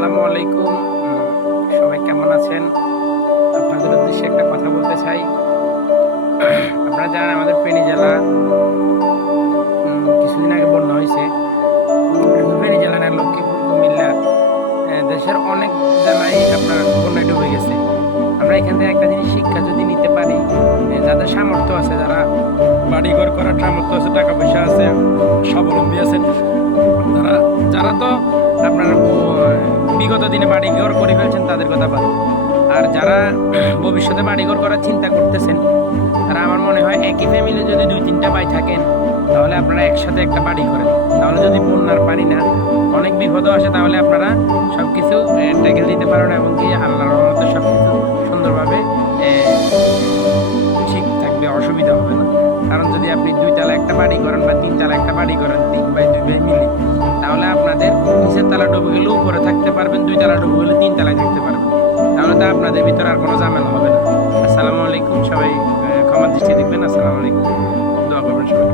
আসসালামু আলাইকুম। সবাই কেমন আছেন? আপনাদের উদ্দেশ্যে একটা কথা বলতে চাই। আপনারা জানেন আমাদের ফেনী জেলা কিছুদিন আগে বন্যা হয়েছে। ফেনী জেলা না, লক্ষ্মীপুর, কুমিল্লা, দেশের অনেক জেলায় আপনার বন্যায় ডুবে গেছে। আমরা এখান থেকে একটা জিনিস শিক্ষা যদি নিতে পারি, যাদের সামর্থ্য আছে, যারা বাড়িঘর করার সামর্থ্য আছে, টাকা পয়সা আছে, স্বাবলম্বী আছেন, তারা যারা তো আপনার বিগত দিনে বাড়িঘর করে ফেলছেন তাদের কথা বাদ। আর যারা ভবিষ্যতে বাড়িঘর করার চিন্তা করতেছেন, তারা আমার মনে হয় একই ফ্যামিলি যদি 2-3টা ভাই থাকেন, তাহলে আপনারা একসাথে একটা বাড়ি করেন। তাহলে যদি বন্যার পানি না অনেক বিপদও আসে, তাহলে আপনারা সব কিছু ট্যাকেল দিতে পারেন এবং কি আল্লাহর রহমতে সব কিছু সুন্দরভাবে ঠিক থাকবে, অসুবিধা হবে না। কারণ যদি আপনি 2 তলা একটা বাড়ি করেন বা 3 তলা একটা বাড়ি করেন, 3 ভাই 2 ভাই মিলে, তাহলে আপনাদের নিচের তালা ডুবে গেলে উপরে থাকতে পারবেন, 2 তলা ডুবে গেলে 3 তলায় থাকতে পারবেন। তাহলে তো আপনাদের ভিতরে আর কোনো ঝামেলা হবে না। আসসালামু আলাইকুম, সবাই ক্ষমার দৃষ্টি দেখবেন। আসসালামু আলাইকুম, দোয়া করবেন সবাই।